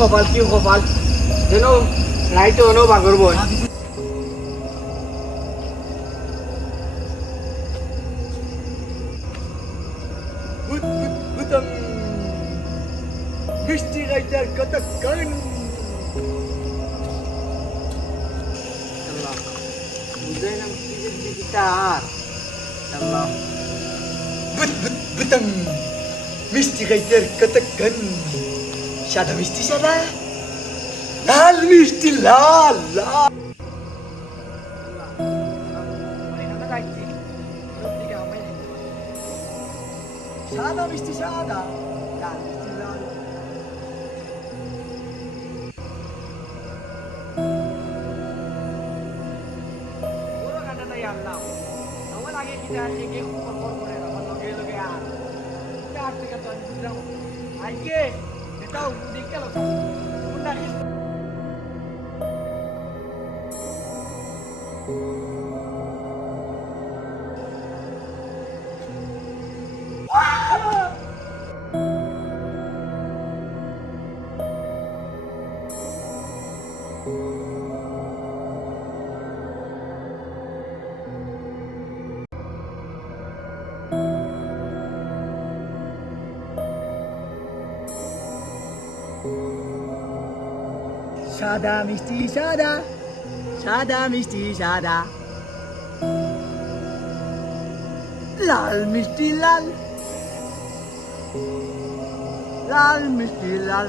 কপাল কি কপাল? যেন রাইতে অনেও বাগর বই মিষ্টি গাইটার কথা কান। বুঝাই না কি যে গিটার আল্লাহ। বুত বুত বুতম মিষ্টি গাইটার কথা কান। সাদা মিষ্টি সাদা? লাল মিষ্টি, লাল লাল। সাদা মিষ্টি সাদা, লাল মিষ্টি, লাল। আনলাম আমার আগে গিটার এগে খুব কর করে আমার লগে লগে আর চার থেকে তো আমি বুঝলাম আইকে এটাও দেখতে লোক কোনটা কি সাদা মিষ্টি সাদা সাদা মিষ্টি সাদা লাল মিষ্টি লাল লাল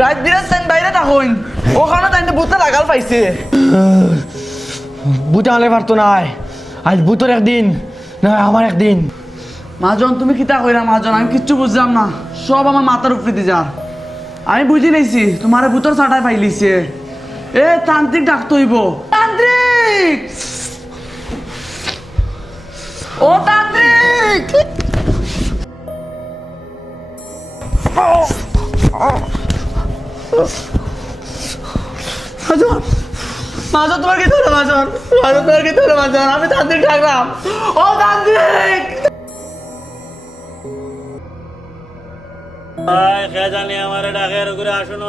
রাত দিনে সেন বাইরে থাকুন। ওখানে তাই ভূতে লাগাল পাইছে। বুতে আনলে পারতো নাই। আজ বুতর একদিন না আমার একদিন। মাজন তুমি কিতা কইরা মাজন? আমি কিচ্ছু বুঝলাম না। সব আমার মাথার উপরে দিয়ে যা আমি বুঝি নাইছি তোমার ভূতর ছাটাই পাইলিছে। এ তান্ত্রিক ডাকতে হইব তান্ত্রিক ও তান্ত্রিক মাজন মাজন, তোমার কি ধরো মাজন? মাজন, তোমার কি ধরো মাজন? আমি তান্ত্রিক ডাকলাম ও তান্ত্রিক! ভাই খেয়ে জানি আমার ডাকের করে আসুন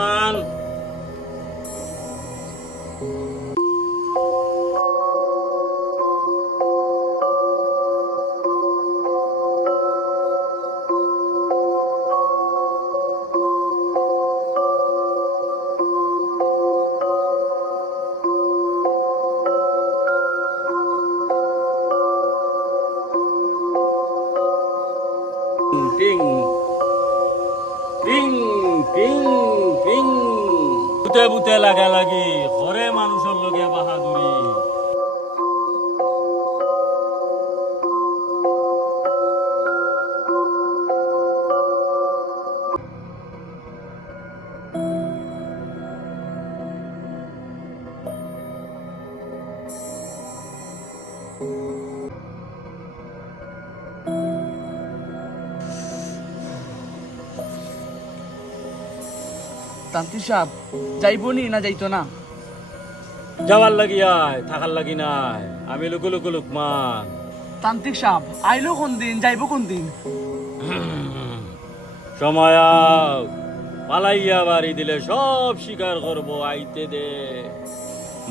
তান্ত্রিক সাহেব যাইব নি না যাইতো না? যাবার লাগি আয় থাকার লাগি নাই। আমি লুকু লুকু লুকমান তান্ত্রিক সাহেব আইলো কোন দিন যাইব কোন দিন? সময়। পালাইয়া বাড়ি দিলে সব স্বীকার করব আইতে দে।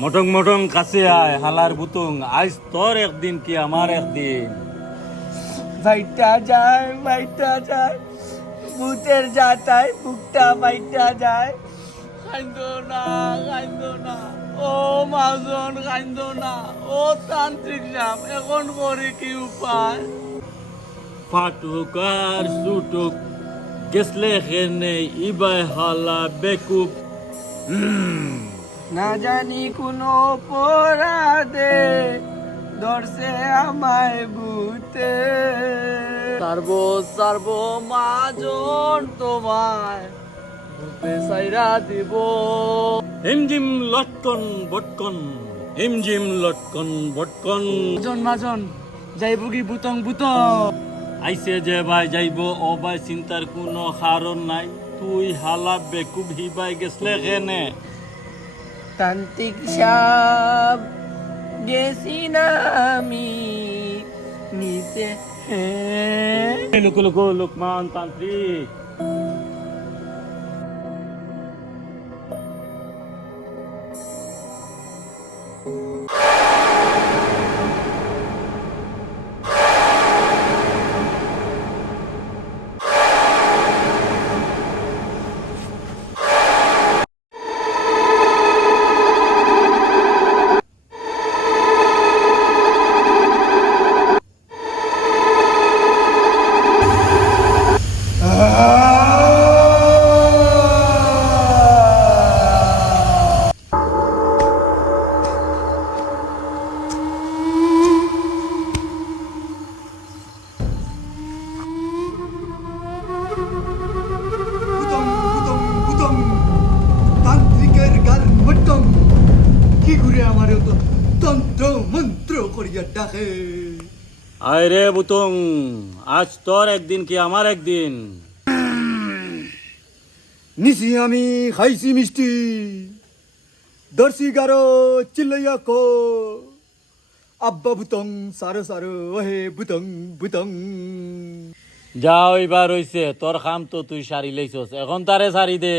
মটং মটং কাছে আয় হালার বুতুং। আজ তোর একদিন কি আমার একদিন? ভাইটা যায় ভাইটা যায়। ভূতের যাতায় বুকটা ভাইটা যায়। খাইন্দো না খাইন্দো না। ও মাজন খাইন্দো না ও তান্ত্রিক সাহেব এখন করে কি উপায়? ফাটুক আর সুটুক গেছলে খেনে ইবাই হালা বেকুব। না জানি কোন অপরাধে ধরছে আমায় ভূতে। সারবো সারবো মাজন তোমায়। ভূতে সাইরা দিব। হিমজিম লটকন বটকন হিমজিম লটকন বটকন। মাজন মাজন যাইব কি বুতং বুতং আইসে যে ভাই যাইব ও ভাই চিন্তার কোনো কারণ নাই। তুই হালা বেকুব হিবাই গেছলে কেনে? তান্ত্রিক সাপ গেছি না আমি নিতে লুকু লুকু লুকমান তান্ত্রিক। আয় রে বুতুং আজ তোর একদিন কি আমার একদিন? নিশি আমি খাইছি মিষ্টি। দর্শি গারো চিল্লাইয়া কো। আব্বা বুতং সারো সারো ওহে বুতং বুতং। যা এবার হইছে তোর খাম তো তুই সারি লইছস এখন তারে সারি দে।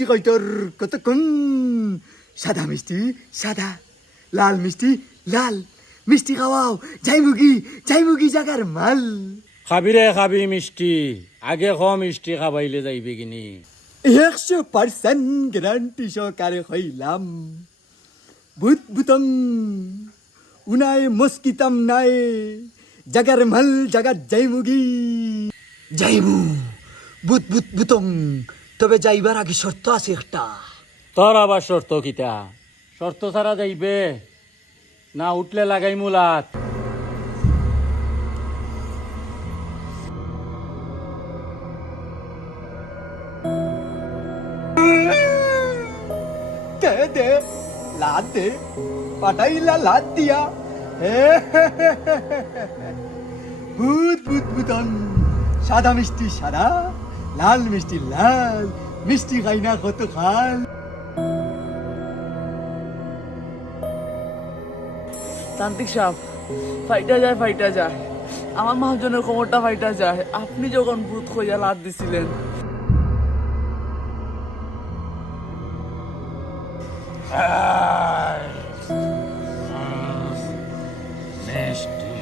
মিষ্টি কাইটার কতক্ষণ? সাদা মিষ্টি সাদা। লাল মিষ্টি লাল। মিষ্টি খাওয়াও যাই মুগি যাই মুগি জাগার মাল। খাবি রে খাবি মিষ্টি। আগে খ মিষ্টি খাবাইলে যাইবি কিনি। একশো পার্সেন্ট গ্যারান্টি সহকারে হইলাম ভূত ভূতং উনায় মস্কিতাম নাই। জাগার মাল জাগার যাইমুগি যাইমু ভূত ভূত ভূতং তবে যাইবার আগে শর্ত আছে একটা। তোর আবার শর্ত কিতা? শর্ত ছাড়া যাইবে? না উঠলে লাগাই মুলাত। দে দে? লাদ দে। পাটাইলা লাদ দিয়া। ভূত ভূত ভূতং সাদা মিষ্টি সাদা। লাল মিষ্টি লাল মিষ্টি খাই না কত খাল। তান্ত্রিক সাপ ফাইটা যায় ফাইটা যায়। আমার মহাজনের কোমরটা ফাইটা যায়। আপনি যখন ভূত খোঁজা লাদ দিছিলেন। মিষ্টি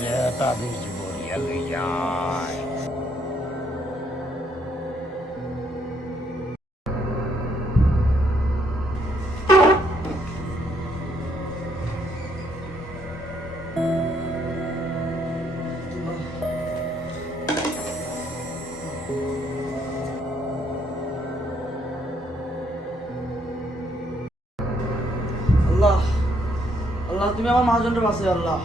বেতা বীজ লইয়ায় আল্লাহ। আল্লাহ তুমি আমার মহাজনটা বাঁচে আল্লাহ।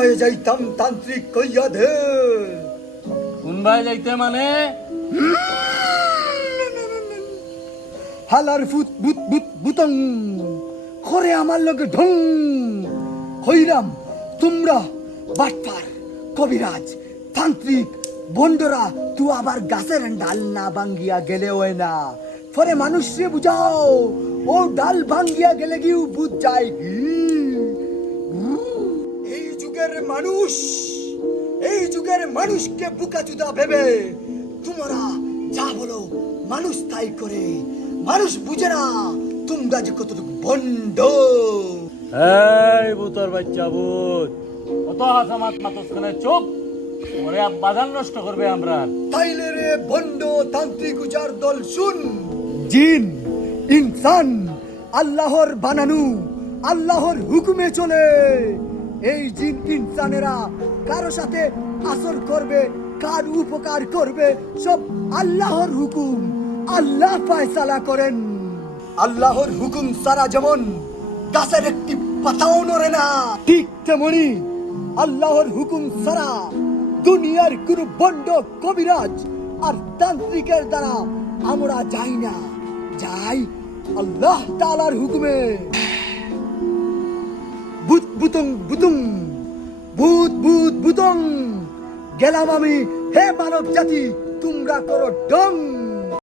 কুম্বায় যাইতাম তান্ত্রিক কইয়া দে কোন ভাই যাইতে মানে? হালার ফুত বুত বুত বুতং করে আমার লগে ঢং। খইরাম তোমরা বাটপার কবিরাজ তান্ত্রিক বন্ডরা তু আবার গাছের ডাল না ভাঙ্গিয়া গেলে ওই না। ফলে মানুষকে বুঝাও ও ডাল ভাঙ্গিয়া গেলে গিয়ে বুঝ যায় যুগের মানুষ এই যুগের মানুষকে বুকা বুকাচুদা ভেবে তোমরা যা বলো মানুষ তাই করে। মানুষ বুঝে না তোমরা যে কতটুকু ভণ্ড এই ভূতর বাচ্চা ভূত অত হাসামাত মাতসখানে চুপ ওরে বাজার নষ্ট করবে আমরা। তাইলে রে ভণ্ড তান্ত্রিক উচার দল শুন। জিন ইনসান আল্লাহর বানানু আল্লাহর হুকুমে চলে। এই জিন ইনসানেরা কারও সাথে আসর করবে, কার উপকার করবে, সব আল্লাহর হুকুম। আল্লাহ ফায়সালা করেন। আল্লাহর হুকুম সারা যেমন গাছের একটি পাতাও নড়ে না, ঠিক তেমনি আল্লাহর হুকুম সারা দুনিয়ার কোন বন্ড কবিরাজ আর তান্ত্রিকের দ্বারা আমরা যাই না। যাই আল্লাহ তাআলার হুকুমে। ভূত বুতং বুতুং ভূত ভূত বুতং গেলাম আমি হে মানব জাতি তোমরা করো ডং